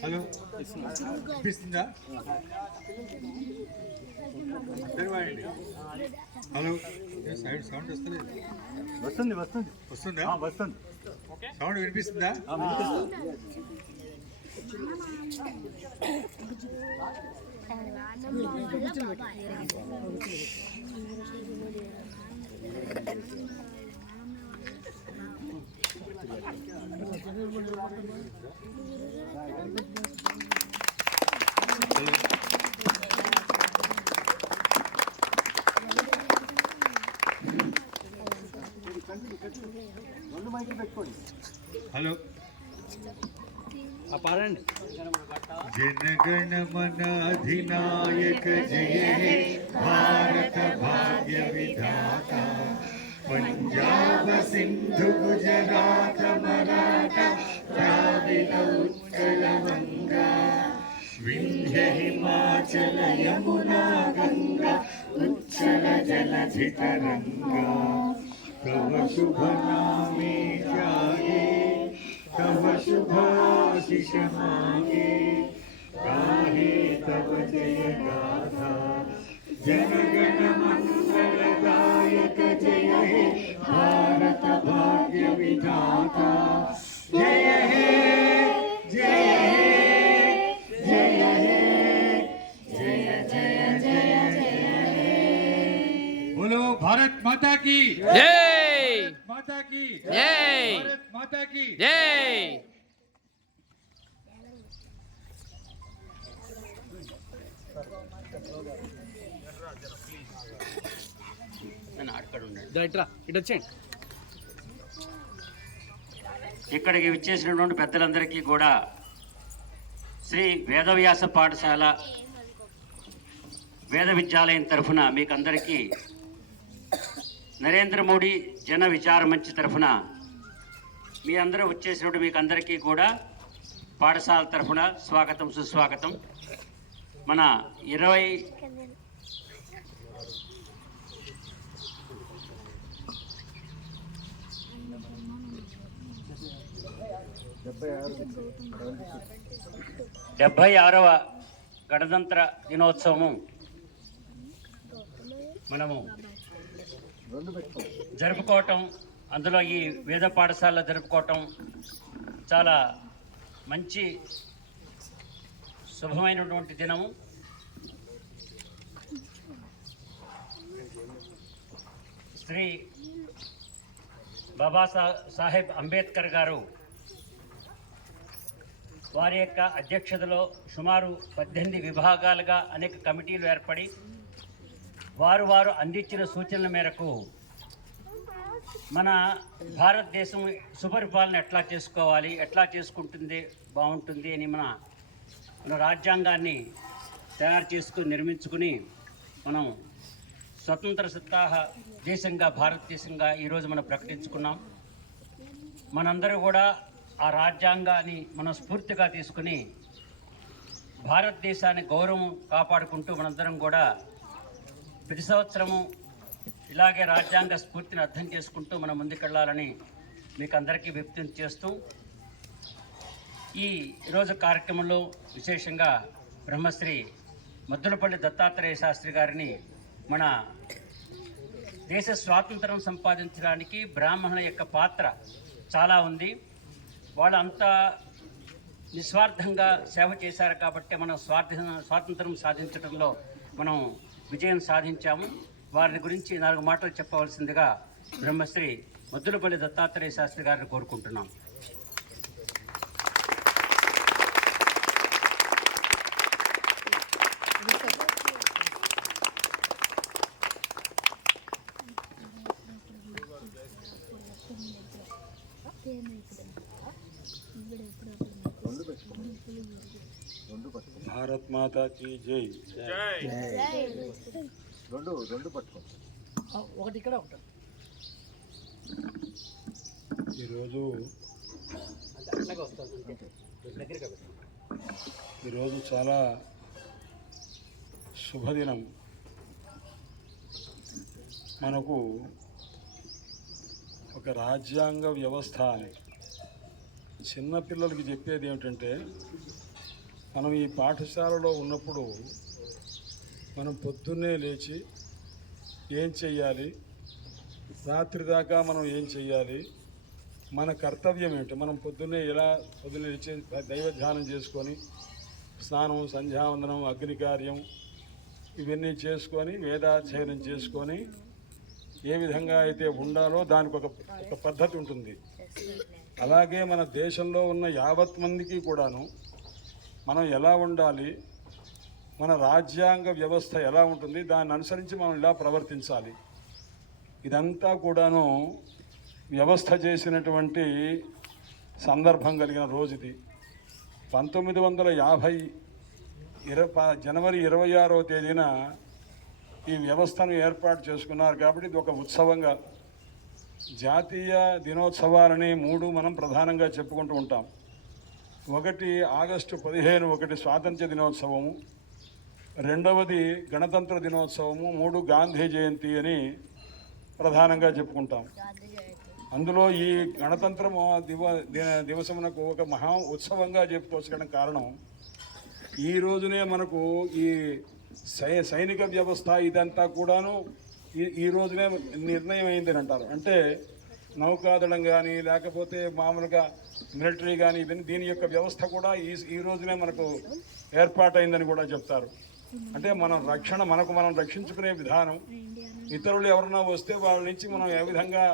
Hello వినిపిస్తుందా hello side sound వస్తలేదు వస్తుంది వస్తుంది వస్తుందా వస్తుంది సౌండ్ వినిపిస్తుందా వినిపిస్తుంది. हेलो। जन गण मन अधिनायक जय भारत भाग्य विधाता पंजाब सिंधु गुजरात मराठा। उत्कलगङ्गा विन्ध्य हिमाचल यमुना गङ्गा उच्छल जलधितरङ्गा तव शुभनामे जाये तव शुभाशिषमाये काहे तव जयगाथा, जनगणमङ्गलदायक जय हे, भारतभाग्यविधाता। की జై माता की జై भारत माता की జై ఇట్రా ఇటు వచ్చేయండి ఇక్కడికి విచ్చేసినటువంటి పెద్దలందరికీ కూడా శ్రీ వేదవ్యాస పాఠశాల వేద విద్యాలయం తరఫున మీకందరికీ నరేంద్ర మోడీ జన విచార మంచి తరఫున మీ అందరూ వచ్చేసినప్పుడు మీకు అందరికీ కూడా పాఠశాల తరఫున స్వాగతం సుస్వాగతం. మన ఇరవై డెబ్భై ఆరవ గణతంత్ర దినోత్సవము మనము జరుపుకోవటం అందులో ఈ వేద పాఠశాల జరుపుకోవటం చాలా మంచి శుభమైనటువంటి దినము. శ్రీ బాబా సాహెబ్ అంబేద్కర్ గారు వారి యొక్క అధ్యక్షతలో సుమారు పద్దెనిమిది విభాగాలుగా అనేక కమిటీలు ఏర్పడి వారు వారు అందించిన సూచనల మేరకు మన భారతదేశం సుపరిపాలన ఎట్లా చేసుకోవాలి ఎట్లా చేసుకుంటుంది బాగుంటుంది అని మన మన రాజ్యాంగాన్ని తయారు చేసుకుని నిర్మించుకుని మనం స్వతంత్ర సత్తాహ దేశంగా భారతదేశంగా ఈరోజు మనం ప్రకటించుకున్నాం. మనందరూ కూడా ఆ రాజ్యాంగాన్ని మనం స్ఫూర్తిగా తీసుకుని భారతదేశాన్ని గౌరవం కాపాడుకుంటూ మనందరం కూడా ప్రతి సంవత్సరము ఇలాగే రాజ్యాంగ స్ఫూర్తిని అర్థం చేసుకుంటూ మనం ముందుకెళ్ళాలని మీకు అందరికీ విప్తం చేస్తూ ఈ ఈరోజు కార్యక్రమంలో విశేషంగా బ్రహ్మశ్రీ మద్దులపల్లి దత్తాత్రేయ శాస్త్రి గారిని మన దేశ స్వాతంత్రం సంపాదించడానికి బ్రాహ్మణుల యొక్క పాత్ర చాలా ఉంది. వాళ్ళు అంతా నిస్వార్థంగా సేవ చేశారు కాబట్టి మనం స్వార్థ స్వాతంత్రం సాధించడంలో మనం విజయం సాధించాము. వారిని గురించి నాలుగు మాటలు చెప్పవలసిందిగా బ్రహ్మశ్రీ ముద్దులపల్లి దత్తాత్రేయ శాస్త్రి గారిని కోరుకుంటున్నాం రెండు పెట్టుకోండి రెండు మాతాకి జై. రెండు రెండు పట్టుకో. ఒకటి ఇక్కడ ఒకటి ఈరోజు ఈరోజు చాలా శుభదినం. మనకు ఒక రాజ్యాంగ వ్యవస్థ అని చిన్నపిల్లలకి చెప్పేది ఏమిటంటే మనం ఈ పాఠశాలలో ఉన్నప్పుడు మనం పొద్దున్నే లేచి ఏం చెయ్యాలి? రాత్రి దాకా మనం ఏం చెయ్యాలి? మన కర్తవ్యం ఏమిటి మనం పొద్దున్నే ఎలా పొద్దున్నే లేచి దైవ ధ్యానం చేసుకొని స్నానం సంధ్యావందనం అగ్ని కార్యం ఇవన్నీ చేసుకొని వేదాధ్యయనం చేసుకొని ఏ విధంగా అయితే ఉండాలో దానికి ఒక ఒక పద్ధతి ఉంటుంది. అలాగే మన దేశంలో ఉన్న యావత్ మందికి కూడాను మనం ఎలా ఉండాలి? మన రాజ్యాంగ వ్యవస్థ ఎలా ఉంటుంది? దాన్ని అనుసరించి మనం ఇలా ప్రవర్తించాలి? ఇదంతా కూడాను వ్యవస్థ చేసినటువంటి సందర్భం కలిగిన రోజు ఇది పంతొమ్మిది వందల యాభై ఇర జనవరి ఇరవై ఆరో తేదీన ఈ వ్యవస్థను ఏర్పాటు చేసుకున్నారు కాబట్టి ఇది ఒక ఉత్సవంగా. జాతీయ దినోత్సవాలని మూడు మనం ప్రధానంగా చెప్పుకుంటూ ఉంటాం. ఒకటి ఆగస్టు పదిహేను ఒకటి స్వాతంత్ర దినోత్సవము రెండవది గణతంత్ర దినోత్సవము మూడు గాంధీ జయంతి అని ప్రధానంగా చెప్పుకుంటాం. అందులో ఈ గణతంత్ర దివ దివసమునకు ఒక మహా ఉత్సవంగా చెప్పుకోవడం కారణం ఈ రోజునే మనకు ఈ సై సైనిక వ్యవస్థ ఇదంతా కూడాను ఈ ఈ రోజునే నిర్ణయం అయిందని అంటారు. అంటే నౌకాదళం కానీ లేకపోతే మామూలుగా మిలిటరీ కానీ ఇవన్నీ దీని యొక్క వ్యవస్థ కూడా ఈ ఈ రోజునే మనకు ఏర్పాటైందని కూడా చెప్తారు. అంటే మనం రక్షణ మనకు మనం రక్షించుకునే విధానం. ఇతరులు ఎవరన్నా వస్తే వాళ్ళ నుంచి మనం ఏ విధంగా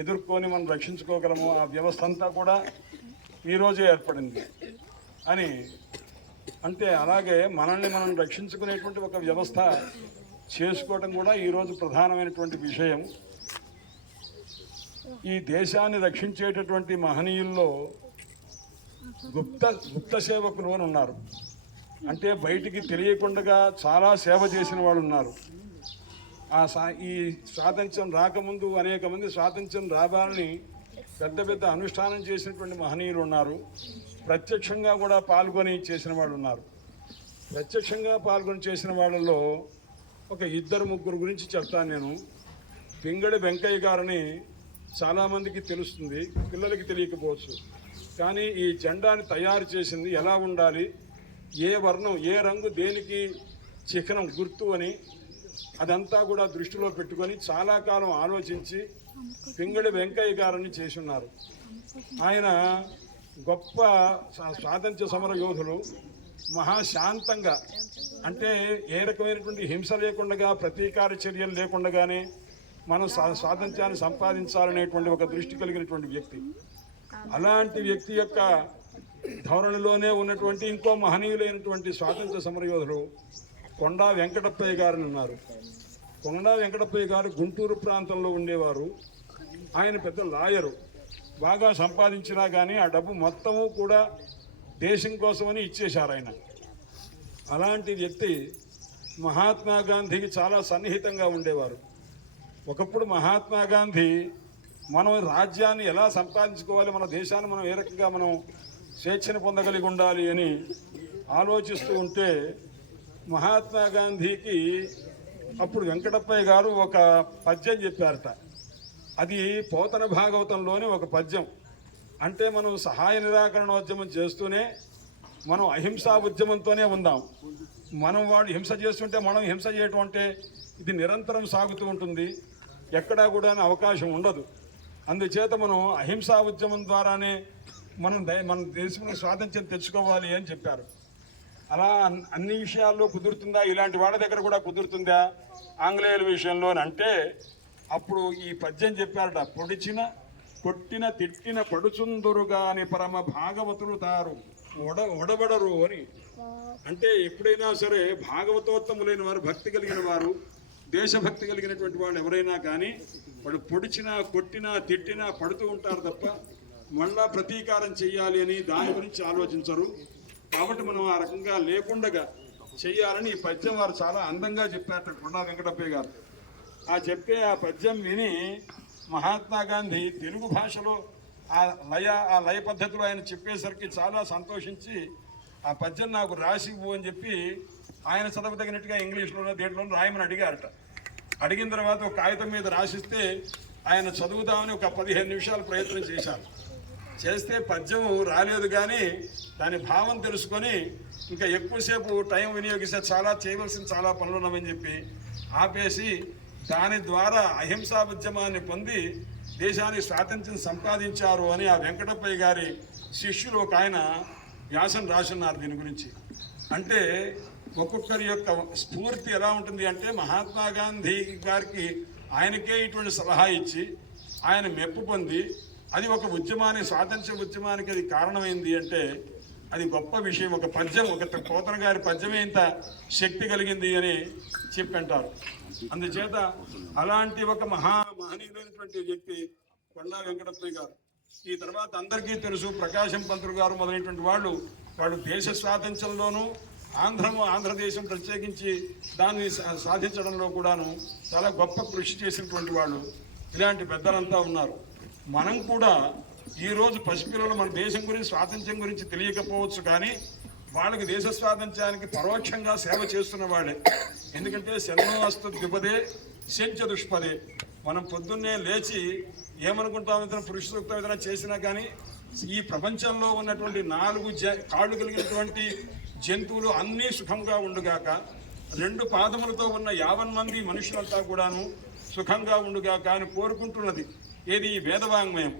ఎదుర్కొని మనం రక్షించుకోగలము ఆ వ్యవస్థ అంతా కూడా ఈరోజే ఏర్పడింది. అని అంటే అలాగే మనల్ని మనం రక్షించుకునేటువంటి ఒక వ్యవస్థ చేసుకోవడం కూడా ఈరోజు ప్రధానమైనటువంటి విషయం. ఈ దేశాన్ని రక్షించేటటువంటి మహనీయుల్లో గుప్త గుప్త సేవకులు అని ఉన్నారు. అంటే బయటికి తెలియకుండా చాలా సేవ చేసిన వాళ్ళు ఉన్నారు. ఆ సా ఈ స్వాతంత్ర్యం రాకముందు అనేక మంది స్వాతంత్ర్యం రావాలని పెద్ద పెద్ద అనుష్ఠానం చేసినటువంటి మహనీయులు ఉన్నారు. ప్రత్యక్షంగా కూడా పాల్గొని చేసిన వాళ్ళు ఉన్నారు. ప్రత్యక్షంగా పాల్గొని చేసిన వాళ్ళలో ఒక ఇద్దరు ముగ్గురు గురించి చెప్తాను నేను. పింగళి వెంకయ్య గారిని చాలామందికి తెలుస్తుంది పిల్లలకి తెలియకపోవచ్చు. కానీ ఈ జెండాని తయారు చేసింది ఎలా ఉండాలి? ఏ వర్ణం ఏ రంగు దేనికి చిహ్నం గుర్తు అని అదంతా కూడా దృష్టిలో పెట్టుకొని చాలా కాలం ఆలోచించి పింగళి వెంకయ్య గారిని చేసున్నారు ఆయన గొప్ప స్వాతంత్ర సమర యోధులు మహాశాంతంగా అంటే ఏ రకమైనటువంటి హింస లేకుండా ప్రతీకార చర్యలు లేకుండానే మనం స్వా- స్వాతంత్ర్యాన్ని సంపాదించాలనేటువంటి ఒక దృష్టి కలిగినటువంటి వ్యక్తి. అలాంటి వ్యక్తి యొక్క ధోరణిలోనే ఉన్నటువంటి ఇంకో మహనీయులైనటువంటి స్వాతంత్ర సమరయోధుడు కొండా వెంకటప్పయ్య గారని ఉన్నారు కొండా వెంకటప్పయ్య గారు గుంటూరు ప్రాంతంలో ఉండేవారు. ఆయన పెద్ద లాయరు. బాగా సంపాదించినా కానీ ఆ డబ్బు మొత్తము కూడా దేశం కోసమని ఇచ్చేశారు ఆయన. అలాంటి వ్యక్తి మహాత్మా గాంధీకి చాలా సన్నిహితంగా ఉండేవారు. ఒకప్పుడు మహాత్మా గాంధీ మనం రాజ్యాన్ని ఎలా సంపాదించుకోవాలి మన దేశాన్ని మనం ఏ రకంగా మనం స్వేచ్ఛను పొందగలిగి ఉండాలి అని ఆలోచిస్తూ ఉంటే మహాత్మా గాంధీకి అప్పుడు వెంకటప్పయ్య గారు ఒక పద్యం చెప్పారట. అది పోతన భాగవతంలోని ఒక పద్యం. అంటే మనం సహాయ నిరాకరణోద్యమం చేస్తూనే మనం అహింసా ఉద్యమంతోనే ఉందాం. మనం వాడు హింస చేస్తుంటే మనం హింస చేయటం అంటే ఇది నిరంతరం సాగుతూ ఉంటుంది. ఎక్కడా కూడా అవకాశం ఉండదు. అందుచేత మనం అహింసా ఉద్యమం ద్వారానే మనం దై- మన దేశంలో స్వాతంత్ర్యం తెచ్చుకోవాలి అని చెప్పారు. అలా అన్ని విషయాల్లో కుదురుతుందా? ఇలాంటి వాళ్ళ దగ్గర కూడా కుదురుతుందా? ఆంగ్లేయుల విషయంలో అని అంటే అప్పుడు ఈ పద్యం చెప్పారట పొడిచిన కొట్టిన తిట్టిన పడుచుందురుగా అని పరమ భాగవతులు తారు. ఒడ ఒడబడరు అని. అంటే ఎప్పుడైనా సరే భాగవతోత్తములైన వారు భక్తి కలిగిన వారు దేశభక్తి కలిగినటువంటి వాళ్ళు ఎవరైనా కానీ వాడు పొడిచినా కొట్టినా తిట్టినా పడుతూ ఉంటారు తప్ప మళ్ళా ప్రతీకారం చెయ్యాలి అని దాని గురించి ఆలోచించరు. కాబట్టి మనం ఆ రకంగా లేకుండగా చెయ్యాలని ఈ పద్యం వారు చాలా అందంగా చెప్పారట కొండా వెంకటప్పయ్య గారు. ఆ చెప్పే ఆ పద్యం విని మహాత్మా గాంధీ తెలుగు భాషలో ఆ లయ ఆ లయ పద్ధతిలో ఆయన చెప్పేసరికి చాలా సంతోషించి ఆ పద్యం నాకు రాసి ఇవ్వు అని చెప్పి ఆయన చదవదగినట్టుగా ఇంగ్లీష్లోనో దేంట్లోనో రాయమని అడిగారట. అడిగిన తర్వాత ఒక కాగితం మీద రాసిస్తే ఆయన చదువుదామని ఒక పదిహేను నిమిషాలు ప్రయత్నం చేశాను చేస్తే పద్యం రాలేదు కానీ దాని భావం తెలుసుకొని ఇంకా ఎక్కువసేపు టైం వినియోగిస్తే చాలా చేయవలసిన చాలా పనులు ఉన్నామని చెప్పి ఆపేసి దాని ద్వారా అహింసా ఉద్యమాన్ని పొంది దేశానికి స్వాతంత్ర్యం సంపాదించారు అని ఆ వెంకటప్పయ్య గారి శిష్యులు ఒక ఆయన వ్యాసం రాసున్నారు దీని గురించి. అంటే ఒక్కొక్కరి యొక్క స్ఫూర్తి ఎలా ఉంటుంది అంటే మహాత్మా గాంధీ గారికి ఆయనకే ఇటువంటి సలహా ఇచ్చి ఆయన మెప్పు పొంది అది ఒక ఉద్యమానికి స్వాతంత్ర ఉద్యమానికి అది కారణమైంది అంటే అది గొప్ప విషయం. ఒక పద్యం ఒక కోతన గారి పద్యమే ఇంత శక్తి కలిగింది అని చెప్పంటారు. అందుచేత అలాంటి ఒక మహా మహనీయులైనటువంటి వ్యక్తి కొండా వెంకటప్పయ్య గారు ఈ తర్వాత అందరికీ తెలుసు ప్రకాశం పంతులు గారు మొదలైనటువంటి వాళ్ళు వాళ్ళు దేశ స్వాతంత్రంలోనూ ఆంధ్రము ఆంధ్రదేశం ప్రత్యేకించి దాన్ని సా- సాధించడంలో కూడాను చాలా గొప్ప కృషి చేసినటువంటి వాళ్ళు ఇలాంటి పెద్దలంతా ఉన్నారు. మనం కూడా ఈరోజు పసిపిల్లలు మన దేశం గురించి స్వాతంత్ర్యం గురించి తెలియకపోవచ్చు కానీ వాళ్ళకి దేశ స్వాతంత్ర్యానికి పరోక్షంగా సేవ చేస్తున్న వాళ్ళే. ఎందుకంటే శరణవస్తు ద్విపదే శంచ దుష్పదే. మనం పొద్దున్నే లేచి ఏమనుకుంటాం ఏదైనా పురుష సూక్తం ఏదైనా చేసినా కానీ ఈ ప్రపంచంలో ఉన్నటువంటి నాలుగు జ కాళ్ళు కలిగినటువంటి జంతువులు అన్నీ సుఖంగా ఉండుగాక రెండు పాదములతో ఉన్న యావన్ మంది మనుషులంతా కూడాను సుఖంగా ఉండుగాక అని కోరుకుంటున్నది. ఏది ఈ వేదవాంగ్మయం?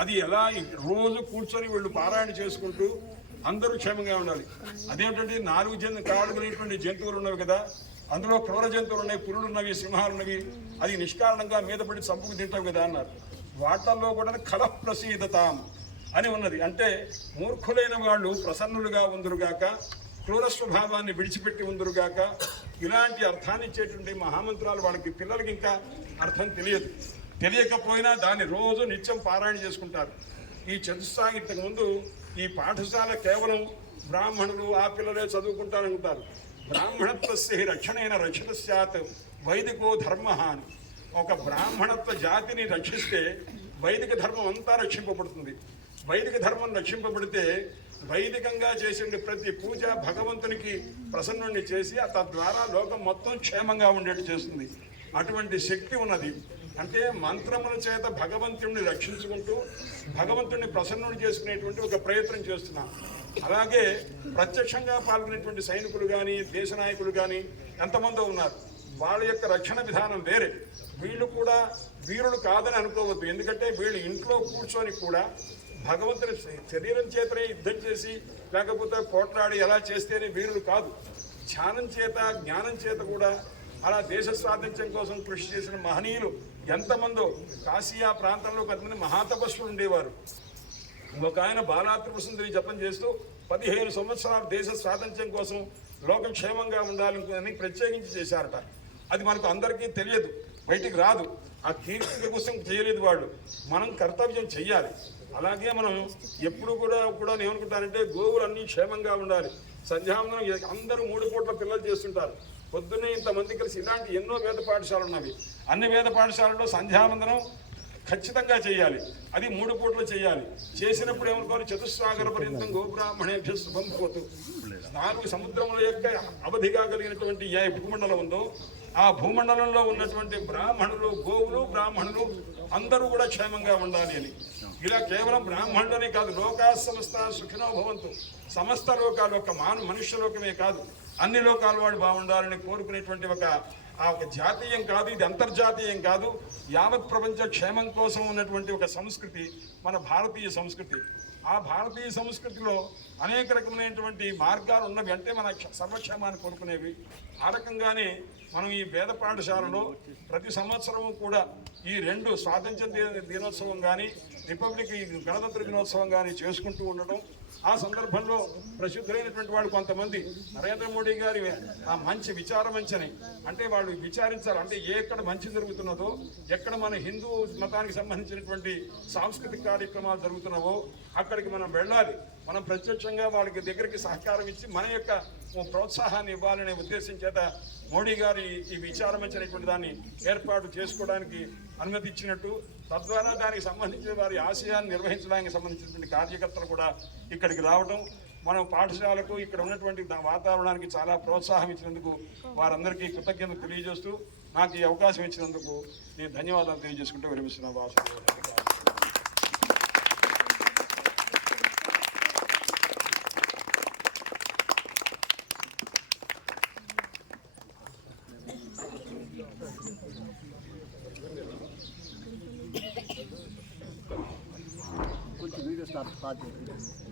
అది ఎలా రోజు కూర్చొని వీళ్ళు పారాయణ చేసుకుంటూ అందరూ క్షేమంగా ఉండాలి. అదేమిటంటే నాలుగు జంతు కాళ్ళు కలిగినటువంటి జంతువులు ఉన్నవి కదా అందులో క్రూర జంతువులు ఉన్నాయి పురులు ఉన్నవి సింహాలు ఉన్నవి అది నిష్కారణంగా మీద పడి చంపుకు తింటావు కదా అన్నారు. వాటల్లో కూడా కలప్రసీదతాం. అని ఉన్నది. అంటే మూర్ఖులైన వాళ్ళు ప్రసన్నులుగా ఉందరుగాక క్రూర స్వభావాన్ని విడిచిపెట్టి ఉందరుగాక ఇలాంటి అర్థాన్ని ఇచ్చేటువంటి మహామంత్రాలు వాళ్ళకి పిల్లలకి ఇంకా అర్థం తెలియదు. తెలియకపోయినా దాన్ని రోజు నిత్యం పారాయణ చేసుకుంటారు. ఈ చతుస్సాగి ఇంతకు ముందు ఈ పాఠశాల కేవలం బ్రాహ్మణులు ఆ పిల్లలే చదువుకుంటారనుకుంటారు బ్రాహ్మణత్వస్య రక్షణైన రక్షణ స్యాత్ వైదికో ధర్మ అని. ఒక బ్రాహ్మణత్వ జాతిని రక్షిస్తే వైదిక ధర్మం అంతా రక్షింపబడుతుంది. వైదిక ధర్మం రక్షింపబడితే వైదికంగా చేసే ప్రతి పూజ భగవంతునికి ప్రసన్నుణ్ణి చేసి ఆ తద్వారా లోకం మొత్తం క్షేమంగా ఉండేట్టు చేస్తుంది. అటువంటి శక్తి ఉన్నది. అంటే మంత్రముల చేత భగవంతుడిని రక్షించుకుంటూ భగవంతుడిని ప్రసన్నుడు చేసుకునేటువంటి ఒక ప్రయత్నం చేస్తున్నాం. అలాగే ప్రత్యక్షంగా పాల్గొనేటువంటి సైనికులు కానీ దేశ నాయకులు కానీ ఎంతమందో ఉన్నారు. వాళ్ళ యొక్క రక్షణ విధానం వేరే. వీళ్ళు కూడా వీరులు కాదని అనుకోవద్దు. ఎందుకంటే వీళ్ళు ఇంట్లో కూర్చొని కూడా భగవంతుని శరీరం చేతనే యుద్ధం చేసి లేకపోతే పోట్లాడి ఎలా చేస్తేనే వీరులు కాదు. ధ్యానం చేత జ్ఞానం చేత కూడా అలా దేశ స్వాతంత్ర్యం కోసం కృషి చేసిన మహనీయులు ఎంతమందో. కాశీయా ప్రాంతంలో కొంతమంది మహాతపస్సులు ఉండేవారు. ఒక ఆయన బాలాత్రిపుర సుందరి జపం చేస్తూ పదిహేను సంవత్సరాలు దేశ స్వాతంత్ర్యం కోసం లోకక్షేమంగా ఉండాలని ప్రత్యేకించి చేశారట. అది మనకు అందరికీ తెలియదు బయటికి రాదు. ఆ కీర్తి కోసం చేయలేదు వాళ్ళు. మనం కర్తవ్యం చెయ్యాలి. అలాగే మనం ఎప్పుడు కూడా కూడా ఏమనుకుంటారంటే గోవులు అన్నీ క్షేమంగా ఉండాలి. సంధ్యావందనం అందరూ మూడు పూట్ల పిల్లలు చేస్తుంటారు. పొద్దున్నే ఇంతమంది కలిసి ఇలాంటి ఎన్నో వేద పాఠశాలలు ఉన్నవి. అన్ని వేద పాఠశాలలో సంధ్యావందనం ఖచ్చితంగా చేయాలి. అది మూడు పూటలు చేయాలి. చేసినప్పుడు ఏమనుకోవాలి? చతుస్సాగర పర్యంతం గోబ్రాహ్మణేభ్య శుభం పోతు నాలుగు సముద్రముల యొక్క అవధిగా కలిగినటువంటి ఏ భూమండలం ఉందో ఆ భూమండలంలో ఉన్నటువంటి బ్రాహ్మణులు గోవులు బ్రాహ్మణులు అందరూ కూడా క్షేమంగా ఉండాలి అని. ఇలా కేవలం బ్రాహ్మణులనే కాదు లోకా సమస్త సుఖినో భవంతు. సమస్త లోకాలు ఒక మాను మనుష్య లోకమే కాదు. అన్ని లోకాల వాడు బాగుండాలని కోరుకునేటువంటి ఒక ఆ ఒక జాతీయం కాదు ఇది అంతర్జాతీయం కాదు. యావత్ ప్రపంచ క్షేమం కోసం ఉన్నటువంటి ఒక సంస్కృతి మన భారతీయ సంస్కృతి. ఆ భారతీయ సంస్కృతిలో అనేక రకమైనటువంటి మార్గాలు ఉన్నవి అంటే మన సర్వక్షేమాన్ని కోరుకునేవి. ఆ రకంగానే మనం ఈ వేద పాఠశాలలో ప్రతి సంవత్సరము కూడా ఈ రెండు స్వాతంత్ర దినోత్సవం కానీ రిపబ్లిక్ ఈ గణతంత్ర దినోత్సవం కానీ చేసుకుంటూ ఉండడం ఆ సందర్భంలో ప్రసిద్ధులైనటువంటి వాళ్ళు కొంతమంది నరేంద్ర మోడీ గారి ఆ మంచి విచారమంచని అంటే వాళ్ళు విచారించాలి అంటే ఎక్కడ మంచి జరుగుతున్నదో ఎక్కడ మన హిందూ మతానికి సంబంధించినటువంటి సాంస్కృతిక కార్యక్రమాలు జరుగుతున్నావో అక్కడికి మనం వెళ్ళాలి. మనం ప్రత్యక్షంగా వాళ్ళకి దగ్గరికి సహకారం ఇచ్చి మన యొక్క ప్రోత్సాహాన్ని ఇవ్వాలనే ఉద్దేశం చేత మోడీ గారు ఈ- విచారమించినటువంటి దాన్ని ఏర్పాటు చేసుకోవడానికి అనుమతి ఇచ్చినట్టు తద్వారా దానికి సంబంధించిన వారి ఆశయాన్ని నిర్వహించడానికి సంబంధించినటువంటి కార్యకర్తలు కూడా ఇక్కడికి రావడం మనం పాఠశాలకు ఇక్కడ ఉన్నటువంటి వాతావరణానికి చాలా ప్రోత్సాహం ఇచ్చినందుకు వారందరికీ కృతజ్ఞతలు తెలియజేస్తూ నాకు ఈ అవకాశం ఇచ్చినందుకు నేను ధన్యవాదాలు తెలియజేసుకుంటూ విరమిస్తున్నాను. వాసు 八九十